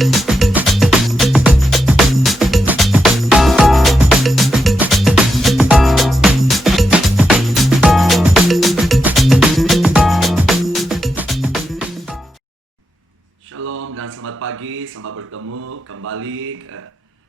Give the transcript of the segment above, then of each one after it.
Shalom dan selamat pagi, selamat bertemu kembali ke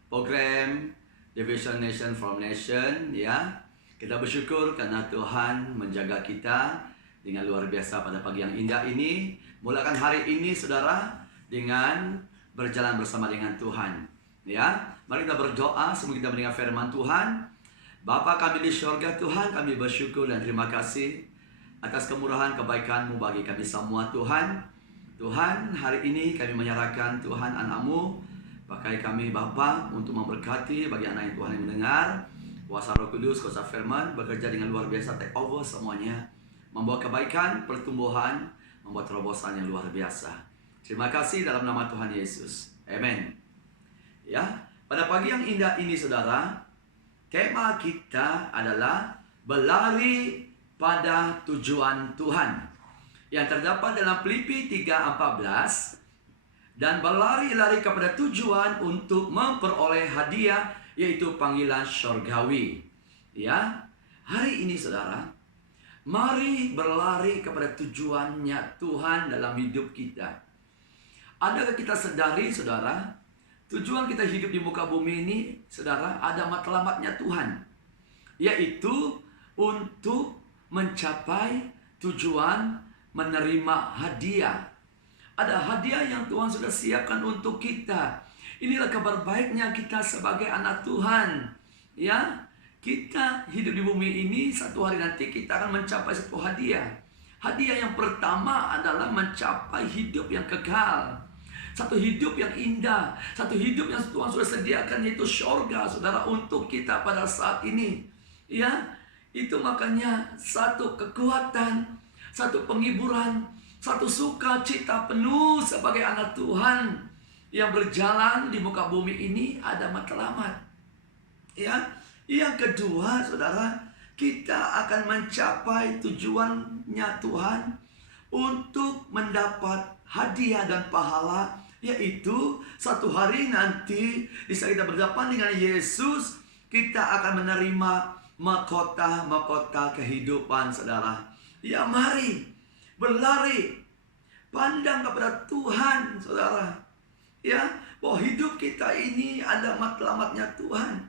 program Division Nation from Nation ya. Kita bersyukur karena Tuhan menjaga kita dengan luar biasa pada pagi yang indah ini. Mulakan hari ini saudara dengan berjalan bersama dengan Tuhan ya. Mari kita berdoa sebelum kita mendengar firman Tuhan. Bapa kami di surga Tuhan, kami bersyukur dan terima kasih atas kemurahan kebaikan-Mu bagi kami semua Tuhan. Tuhan, hari ini kami menyerahkan Tuhan anak-Mu, pakai kami Bapa untuk memberkati bagi anak yang Tuhan yang mendengar. Kuasa Roh Kudus, kuasa firman bekerja dengan luar biasa, take over semuanya, membawa kebaikan, pertumbuhan, membuat terobosan yang luar biasa. Terima kasih dalam nama Tuhan Yesus. Amin. Ya, pada pagi yang indah ini saudara, tema kita adalah berlari pada tujuan Tuhan, yang terdapat dalam Filipi 3:14, dan berlari-lari kepada tujuan untuk memperoleh hadiah, yaitu panggilan syurgawi. Ya, hari ini saudara, mari berlari kepada tujuannya Tuhan dalam hidup kita. Adakah kita sadari saudara, tujuan kita hidup di muka bumi ini saudara, ada matlamatnya Tuhan, yaitu untuk mencapai tujuan menerima hadiah. Ada hadiah yang Tuhan sudah siapkan untuk kita. Inilah kabar baiknya kita sebagai anak Tuhan. Ya, kita hidup di bumi ini, satu hari nanti kita akan mencapai satu hadiah. Hadiah yang pertama adalah mencapai hidup yang kekal. Satu hidup yang indah, satu hidup yang Tuhan sudah sediakan, yaitu surga saudara untuk kita pada saat ini. Ya, itu makanya satu kekuatan, satu penghiburan, satu sukacita penuh sebagai anak Tuhan yang berjalan di muka bumi ini, ada matlamat. Ya, yang kedua, saudara, kita akan mencapai tujuannya Tuhan untuk mendapat hadiah dan pahala, yaitu satu hari nanti di saat kita berhadapan dengan Yesus, kita akan menerima mahkota kehidupan, saudara. Ya, mari berlari, pandang kepada Tuhan, saudara. Ya, bahwa hidup kita ini ada matlamatnya Tuhan.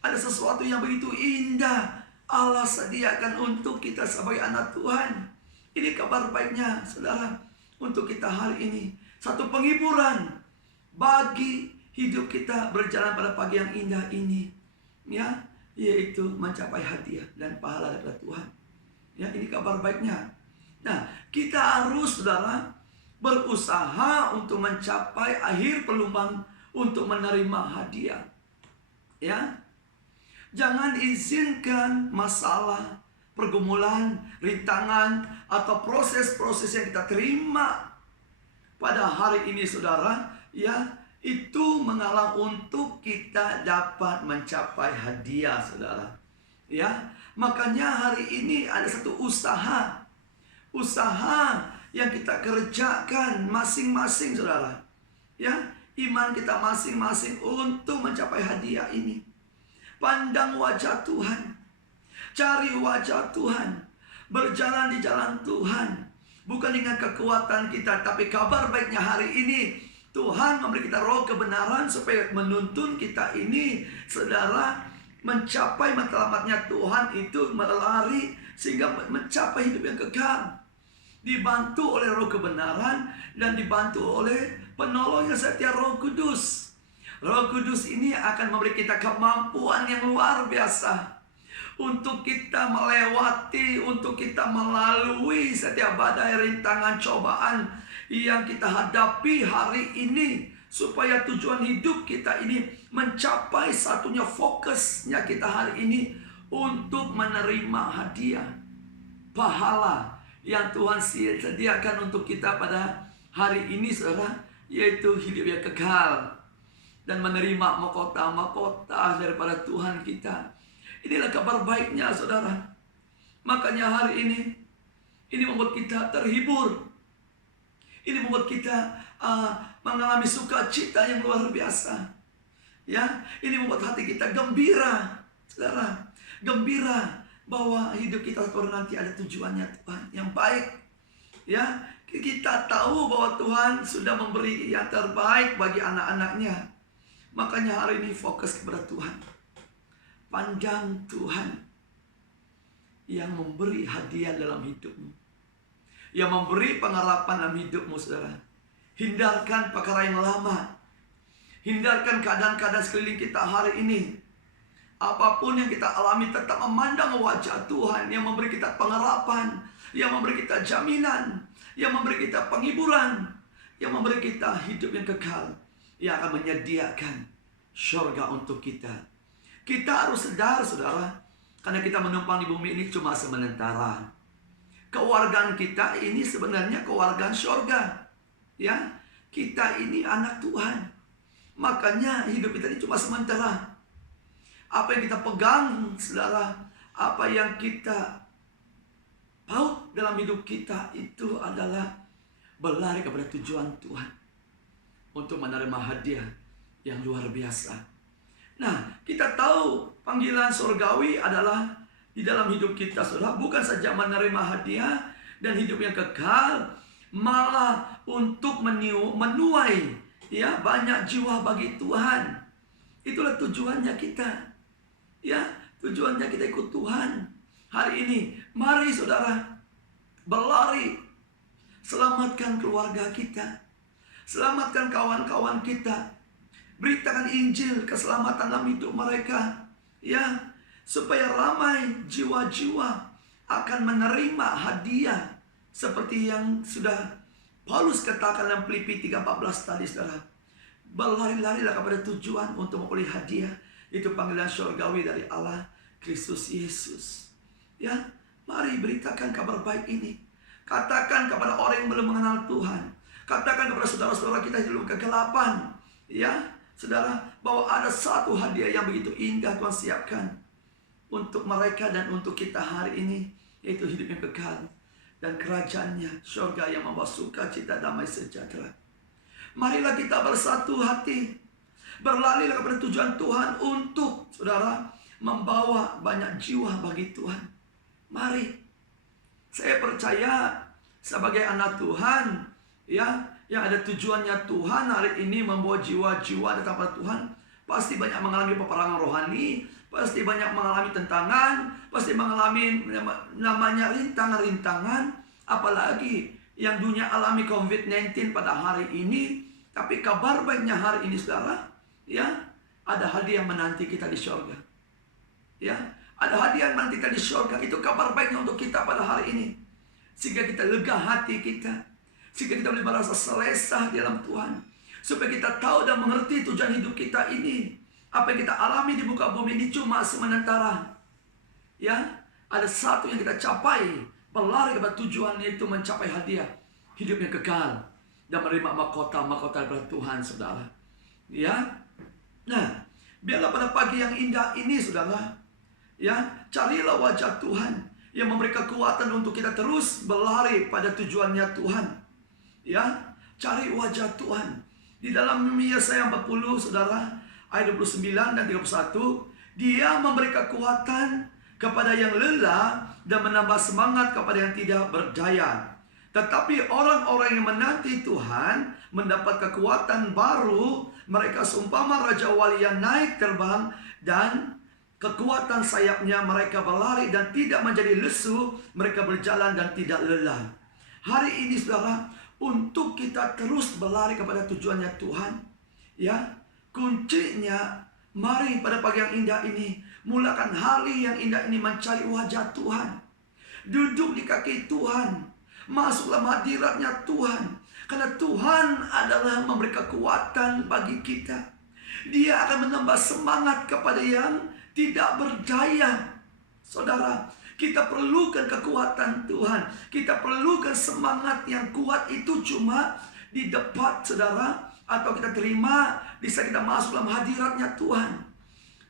Ada sesuatu yang begitu indah Allah sediakan untuk kita sebagai anak Tuhan. Ini kabar baiknya, saudara, untuk kita hari ini. Satu penghiburan bagi hidup kita berjalan pada pagi yang indah ini. Ya, yaitu mencapai hadiah dan pahala daripada Tuhan. Ya, ini kabar baiknya. Nah, kita harus saudara berusaha untuk mencapai akhir perlombaan untuk menerima hadiah. Ya, jangan izinkan masalah, pergumulan, rintangan, atau proses-proses yang kita terima pada hari ini saudara, ya, itu mengalah untuk kita dapat mencapai hadiah saudara. Ya, makanya hari ini ada satu usaha yang kita kerjakan masing-masing saudara. Ya, iman kita masing-masing untuk mencapai hadiah ini. Pandang wajah Tuhan, cari wajah Tuhan, berjalan di jalan Tuhan, bukan dengan kekuatan kita, tapi kabar baiknya hari ini Tuhan memberi kita roh kebenaran supaya menuntun kita ini saudara mencapai matlamatnya Tuhan, itu melari sehingga mencapai hidup yang kekal, dibantu oleh roh kebenaran dan dibantu oleh penolongnya setia Roh Kudus. Roh Kudus ini akan memberi kita kemampuan yang luar biasa untuk kita melewati, untuk kita melalui setiap badai, rintangan, cobaan yang kita hadapi hari ini, supaya tujuan hidup kita ini mencapai satunya fokusnya kita hari ini untuk menerima hadiah, pahala yang Tuhan sediakan untuk kita pada hari ini saudara, yaitu hidup yang kekal dan menerima mahkota daripada Tuhan kita. Inilah kabar baiknya saudara. Makanya hari ini membuat kita terhibur. Ini membuat kita mengalami sukacita yang luar biasa. Ya, ini membuat hati kita gembira, saudara, gembira bahwa hidup kita nanti ada tujuannya Tuhan yang baik. Ya, kita tahu bahwa Tuhan sudah memberi yang terbaik bagi anak-anaknya. Makanya hari ini fokus kepada Tuhan. Pandang Tuhan yang memberi hadiah dalam hidupmu, yang memberi pengharapan dalam hidupmu, saudara. Hindarkan perkara yang lama. Hindarkan keadaan-keadaan sekeliling kita hari ini. Apapun yang kita alami, tetap memandang wajah Tuhan yang memberi kita pengharapan, yang memberi kita jaminan, yang memberi kita penghiburan, yang memberi kita hidup yang kekal, yang akan menyediakan surga untuk kita. Kita harus sadar, saudara, karena kita menumpang di bumi ini cuma sementara. Kewargaan kita ini sebenarnya kewargaan surga. Ya, kita ini anak Tuhan. Makanya hidup kita ini cuma sementara. Apa yang kita pegang, saudara, apa yang kita paut dalam hidup kita itu adalah berlari kepada tujuan Tuhan untuk menerima hadiah yang luar biasa. Nah, kita tahu panggilan surgawi adalah di dalam hidup kita, saudara, bukan saja menerima hadiah dan hidup yang kekal, malah untuk menuai ya banyak jiwa bagi Tuhan. Itulah tujuannya kita. Ya, tujuannya kita ikut Tuhan. Hari ini, mari saudara berlari. Selamatkan keluarga kita. Selamatkan kawan-kawan kita. Beritakan Injil keselamatan dalam hidup mereka. Ya, supaya ramai jiwa-jiwa akan menerima hadiah seperti yang sudah Paulus katakan dalam Filipi 3:14 tadi, saudara. Berlari-larilah kepada tujuan untuk memperoleh hadiah. Itu panggilan surgawi dari Allah Kristus Yesus. Ya, mari beritakan kabar baik ini. Katakan kepada orang yang belum mengenal Tuhan. Katakan kepada saudara-saudara kita yang dalam kegelapan. Ya, saudara, bahwa ada satu hadiah yang begitu indah Tuhan siapkan untuk mereka dan untuk kita hari ini, yaitu hidup yang kekal dan kerajaannya, surga yang membawa sukacita, damai sejahtera. Marilah kita bersatu hati, berlarilah kepada tujuan Tuhan untuk, saudara, membawa banyak jiwa bagi Tuhan. Mari, saya percaya sebagai anak Tuhan, ya, yang ada tujuannya Tuhan hari ini membawa jiwa-jiwa datang kepada Tuhan, pasti banyak mengalami peperangan rohani, pasti banyak mengalami tentangan, pasti mengalami namanya rintangan-rintangan, apalagi yang dunia alami COVID-19 pada hari ini. Tapi kabar baiknya hari ini, saudara, ya, ada hadiah yang menanti kita di surga. Ya, ada hadiah yang menanti kita di surga. Itu kabar baiknya untuk kita pada hari ini. Sehingga kita lega hati kita, sehingga kita boleh merasa selesa di dalam Tuhan, supaya kita tahu dan mengerti tujuan hidup kita ini. Apa yang kita alami di muka bumi ini cuma sementara. Ya, ada satu yang kita capai, berlari kepada tujuan, yaitu mencapai hadiah hidup yang kekal dan menerima mahkota-mahkota dari Tuhan, saudara. Ya, nah, biarlah pada pagi yang indah ini, saudara, ya, carilah wajah Tuhan yang memberi kekuatan untuk kita terus berlari pada tujuannya Tuhan. Ya, cari wajah Tuhan di dalam Yesaya 40, saudara, ayat 29 dan 31. Dia memberi kekuatan kepada yang lelah dan menambah semangat kepada yang tidak berdaya. Tetapi orang-orang yang menanti Tuhan mendapat kekuatan baru. Mereka seumpama raja wali yang naik terbang, dan kekuatan sayapnya mereka berlari dan tidak menjadi lesu. Mereka berjalan dan tidak lelah. Hari ini, saudara, untuk kita terus berlari kepada tujuannya Tuhan, ya, kuncinya, mari pada pagi yang indah ini, mulakan hari yang indah ini mencari wajah Tuhan. Duduk di kaki Tuhan, masuk dalam hadiratnya Tuhan. Karena Tuhan adalah memberi kekuatan bagi kita. Dia akan menambah semangat kepada yang tidak berdaya. Saudara, kita perlukan kekuatan Tuhan. Kita perlukan semangat yang kuat. Itu cuma di depan, saudara, atau kita terima bisa kita masuk dalam hadiratnya Tuhan.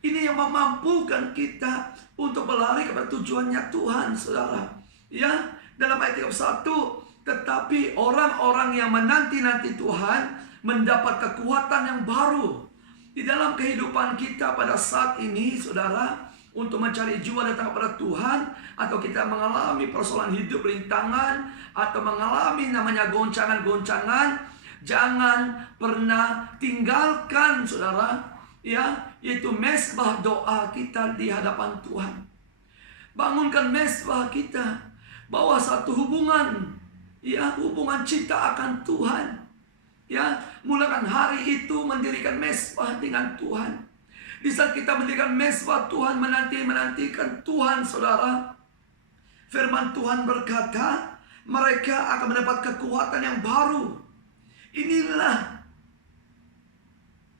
Ini yang memampukan kita untuk berlari kepada tujuannya Tuhan, saudara. Ya, dalam ayat 31, Tetapi orang-orang yang menanti-nanti Tuhan mendapat kekuatan yang baru. Di dalam kehidupan kita pada saat ini, saudara, untuk mencari jiwa datang kepada Tuhan, atau kita mengalami persoalan hidup rintangan, atau mengalami namanya goncangan-goncangan, jangan pernah tinggalkan, saudara, ya, yaitu mezbah doa kita di hadapan Tuhan. Bangunkan mezbah kita, bawa satu hubungan, ya, hubungan cinta akan Tuhan. Ya, mulakan hari itu mendirikan mezbah dengan Tuhan. Di saat kita mendirikan mezbah, Tuhan menantikan Tuhan, saudara. Firman Tuhan berkata, mereka akan mendapat kekuatan yang baru. Inilah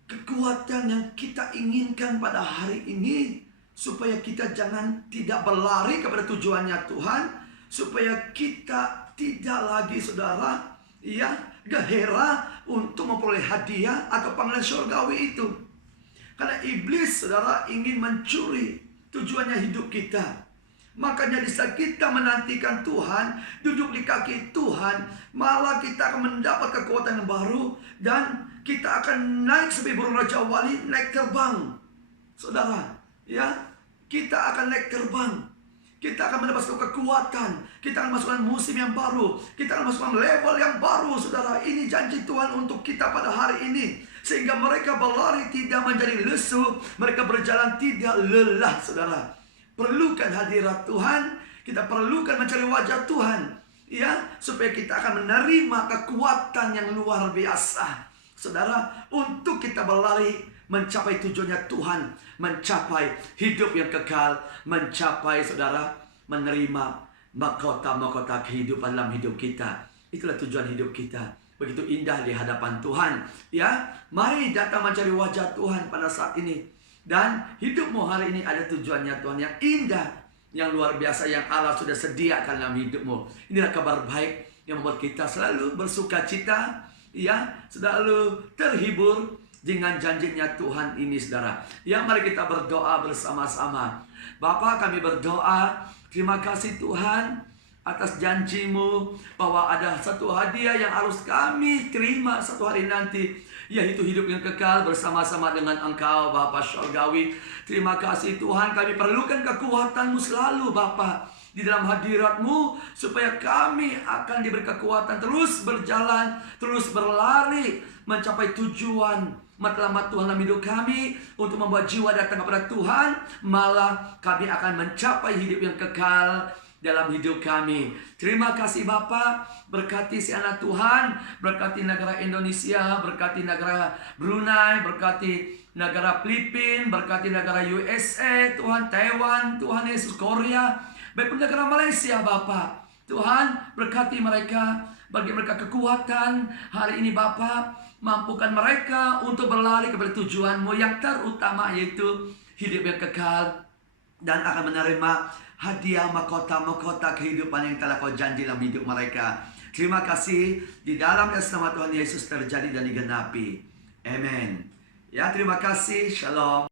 kekuatan yang kita inginkan pada hari ini, supaya kita tidak berlari kepada tujuannya Tuhan, supaya kita tidak lagi, saudara, ya, gahera untuk memperoleh hadiah atau panggilan surgawi itu. Karena iblis, saudara, ingin mencuri tujuannya hidup kita. Makanya di saat kita menantikan Tuhan, duduk di kaki Tuhan, malah kita akan mendapat kekuatan yang baru, dan kita akan naik seperti burung Raja Wali, naik terbang. Saudara, ya, kita akan naik terbang. Kita akan mendapatkan kekuatan. Kita akan masukkan musim yang baru. Kita akan masukkan level yang baru, saudara. Ini janji Tuhan untuk kita pada hari ini. Sehingga mereka berlari tidak menjadi lesu. Mereka berjalan tidak lelah, saudara. Perlukan hadirat Tuhan. Kita perlukan mencari wajah Tuhan, ya, supaya kita akan menerima kekuatan yang luar biasa, saudara, untuk kita berlari mencapai tujuannya Tuhan, mencapai hidup yang kekal, mencapai, saudara, menerima mahkota-mahkota kehidupan dalam hidup kita. Itulah tujuan hidup kita. Begitu indah di hadapan Tuhan, ya. Mari datang mencari wajah Tuhan pada saat ini. Dan hidupmu hari ini ada tujuannya Tuhan yang indah, yang luar biasa, yang Allah sudah sediakan dalam hidupmu. Inilah kabar baik yang membuat kita selalu bersuka cita, ya, selalu terhibur dengan janjinya Tuhan ini, saudara. Ya, mari kita berdoa bersama-sama. Bapa, kami berdoa, terima kasih Tuhan atas janjimu bahwa ada satu hadiah yang harus kami terima satu hari nanti, yaitu hidup yang kekal bersama-sama dengan Engkau, Bapa Surgawi. Terima kasih Tuhan, kami perlukan kekuatan-Mu selalu, Bapa, di dalam hadirat-Mu, supaya kami akan diberi kekuatan terus berjalan, terus berlari, mencapai tujuan matlamat Tuhan dalam hidup kami, untuk membawa jiwa datang kepada Tuhan. Malah kami akan mencapai hidup yang kekal dalam hidup kami. Terima kasih Bapa, berkati si anak Tuhan, berkati negara Indonesia, berkati negara Brunei, berkati negara Filipina, berkati negara USA, Tuhan, Taiwan, Tuhan Yesus, Korea, baik negara Malaysia, Bapa. Tuhan, berkati mereka, bagi mereka kekuatan hari ini, Bapa. Mampukan mereka untuk berlari kepada tujuan-Mu yang terutama, yaitu hidup yang kekal, dan akan menerima hadiah mahkota-mahkota kehidupan yang telah Kau janji dalam hidup mereka. Terima kasih, di dalam nama Tuhan Yesus terjadi dan digenapi. Amen. Ya, terima kasih. Shalom.